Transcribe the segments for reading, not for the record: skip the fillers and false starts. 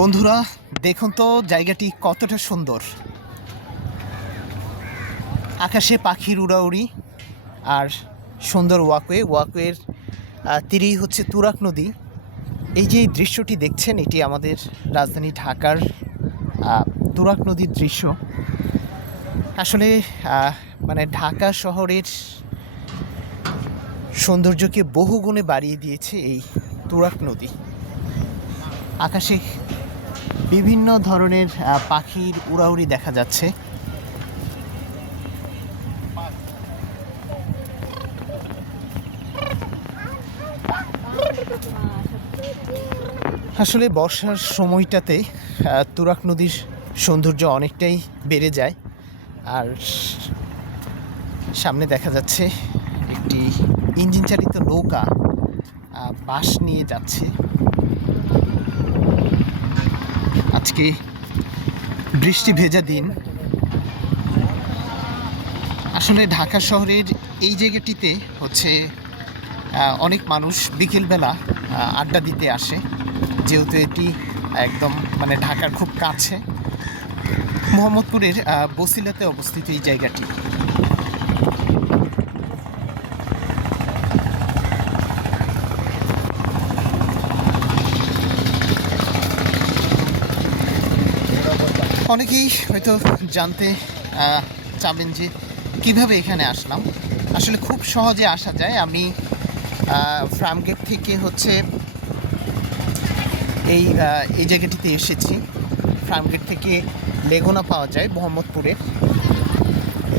বন্ধুরা, দেখুন তো জায়গাটি কতটা সুন্দর। আকাশে পাখির উড়াউড়ি আর সুন্দর ওয়াকওয়ের তীরেই হচ্ছে তুরাগ নদী। এই যে দৃশ্যটি দেখছেন, এটি আমাদের রাজধানী ঢাকার তুরাগ নদীর দৃশ্য। আসলে মানে ঢাকা শহরের সৌন্দর্যকে বহুগুণে বাড়িয়ে দিয়েছে এই তুরাগ নদী। আকাশে বিভিন্ন ধরনের পাখির উড়াউড়ি দেখা যাচ্ছে। আসলে বর্ষার সময়টাতে তুরাগ নদীর সৌন্দর্য অনেকটাই বেড়ে যায়। আর সামনে দেখা যাচ্ছে একটি ইঞ্জিন চালিত নৌকা বাঁশ নিয়ে যাচ্ছে। আজকে বৃষ্টি ভেজা দিন। আসলে ঢাকা শহরের এই জায়গাটিতে হচ্ছে অনেক মানুষ বিকেলবেলা আড্ডা দিতে আসে, যেহেতু এটি একদম মানে ঢাকার খুব কাছে। মোহাম্মদপুরের বসিলাতে অবস্থিত এই জায়গাটি। অনেকেই হয়তো জানতে চাবেন যে কিভাবে এখানে আসলাম। আসলে খুব সহজে আসা যায়। আমি ফার্মগেট থেকে হচ্ছে এই জায়গাটিতে এসেছি। ফার্মগেট থেকে লেগুনা পাওয়া যায় মোহাম্মদপুরে।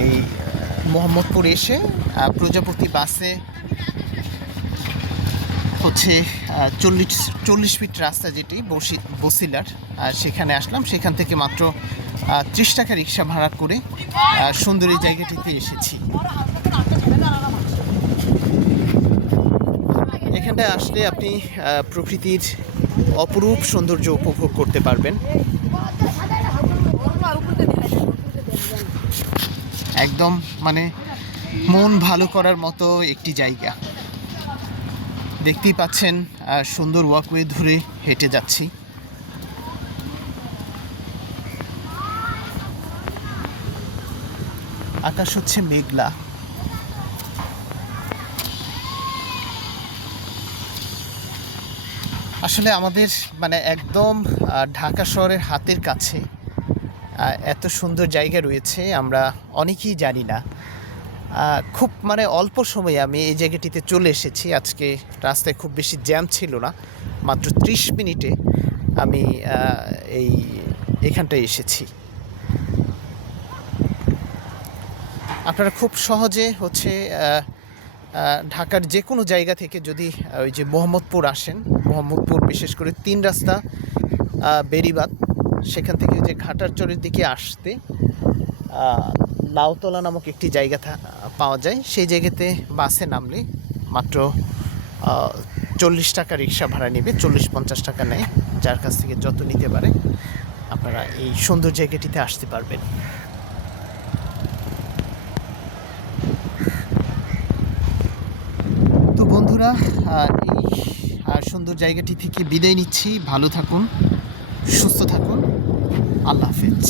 এই মোহাম্মদপুর এসে প্রজাপতি বাসে হচ্ছে 40 ফিট রাস্তা, যেটি বসিলার, সেখানে আসলাম। সেখান থেকে মাত্র 30 টাকা রিক্সা ভাড়া করে সুন্দর এই জায়গাটিতে এসেছি। এখানটায় আসলে আপনি প্রকৃতির অপরূপ সৌন্দর্য উপভোগ করতে পারবেন। একদম মানে মন ভালো করার মতো একটি জায়গা। দেখতেই পাচ্ছেন সুন্দর ওয়াকওয়ে ধরে হেঁটে যাচ্ছি। আকাশ হচ্ছে মেঘলা। আসলে আমাদের মানে একদম ঢাকা শহরের হাতের কাছে এত সুন্দর জায়গা রয়েছে, আমরা অনেকেই জানি না। খুব মানে অল্প সময়ে আমি এই জায়গাটিতে চলে এসেছি। আজকে রাস্তায় খুব বেশি জ্যাম ছিল না, মাত্র 30 মিনিটে আমি এখানটায় এসেছি। আপনারা খুব সহজে হচ্ছে ঢাকার যে কোনো জায়গা থেকে যদি ওই যে মোহাম্মদপুর আসেন, মোহাম্মদপুর বিশেষ করে 3 রাস্তা বেড়িবাঁধ, সেখান থেকে যে ঘাটারচরের দিকে আসতে লাউতলা নামক একটি জায়গা পাওয়া যায়। সেই জায়গাতে বাসে নামলে মাত্র 40 টাকা রিক্সা ভাড়া নেবে। 40-50 টাকা নেয়, যার কাছ থেকে যত নিতে পারে। আপনারা এই সুন্দর জায়গাটিতে আসতে পারবেন। তো বন্ধুরা, এই সুন্দর জায়গাটি থেকে বিদায় নিচ্ছি। ভালো থাকুন, সুস্থ থাকুন। আল্লাহ হাফেজ।